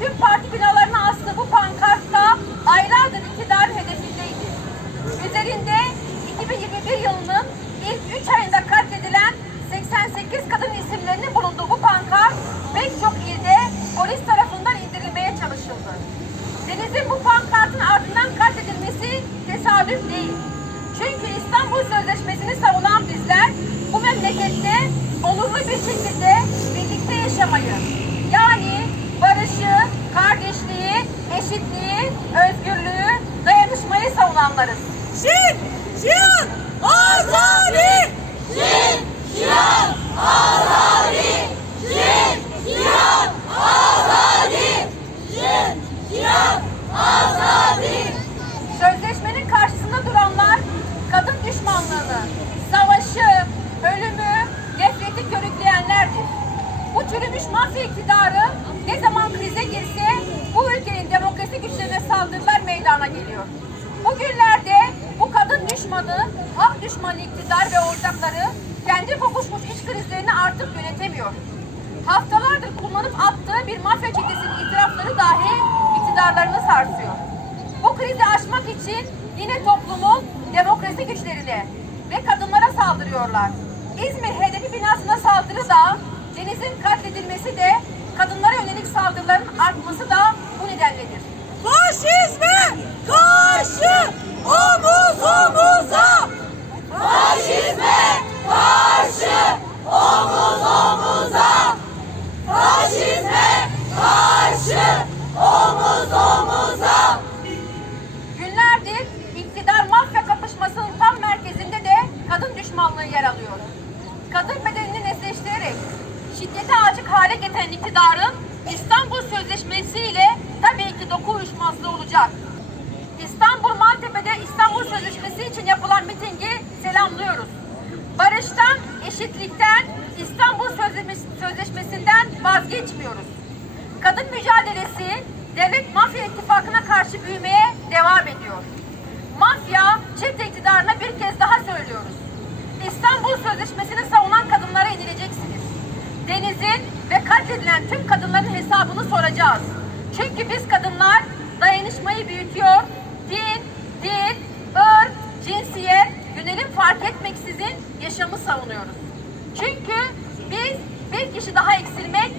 tüm parti binalarına astı bu pankartta aylardır iktidar hedefindeydi. Üzerinde 2021 yılının ilk 3 ayında katledilen 88 kadın isimlerinin bulunduğu bu pankart pek çok ilde polis tarafından indirilmeye çalışıldı. Deniz'in bu pankartın ardından katledilmesi tesadüf değil. Çünkü İstanbul Sözleşmesi'ni savunan insanlarız. Şin, şiyan, azadi. Şin, şiyan, azadi. Şin, şiyan, azadi. Şin, şiyan, azadi. Sözleşmenin karşısında duranlar kadın düşmanlığını, savaşı, ölümü, nefreti körükleyenlerdir. Bu çürümüş mafya iktidarı ne zaman krize girse bu ülkenin demokrasi güçlerine saldırılar meydana geliyor. Bugünlerde bu kadın düşmanı, düşmanı iktidar ve ortakları kendi kokuşmuş iç krizlerini artık yönetemiyor. Haftalardır kullanıp attığı bir mafya çetesinin itirafları dahi iktidarlarını sarsıyor. Bu krizi aşmak için yine toplumun demokrasi güçlerine ve kadınlara saldırıyorlar. İzmir HDP binasına saldırı da, Deniz'in katledilmesi de, kadınlara yönelik saldırıların artması da bu nedenledir. Faşizme düşmanlığı yer alıyor. Kadın bedenini nesleştirerek şiddete açık hale getiren iktidarın İstanbul Sözleşmesi ile tabii ki doku uyuşmazlığı olacak. İstanbul Maltepe'de İstanbul Sözleşmesi için yapılan mitingi selamlıyoruz. Barıştan, eşitlikten, İstanbul Sözleşmesi- Sözleşmesi'nden vazgeçmiyoruz. Kadın mücadelesi devlet mafya ittifakına karşı büyümeye devam ediyor. Mafya çete iktidarına bir kez daha söylüyoruz. İstanbul Sözleşmesi'ni savunan kadınlara inileceksiniz. Deniz'in ve katledilen tüm kadınların hesabını soracağız. Çünkü biz kadınlar dayanışmayı büyütüyor, din, dil, ırk, cinsiyet, yönelim fark etmeksizin yaşamı savunuyoruz. Çünkü biz bir kişi daha eksilmek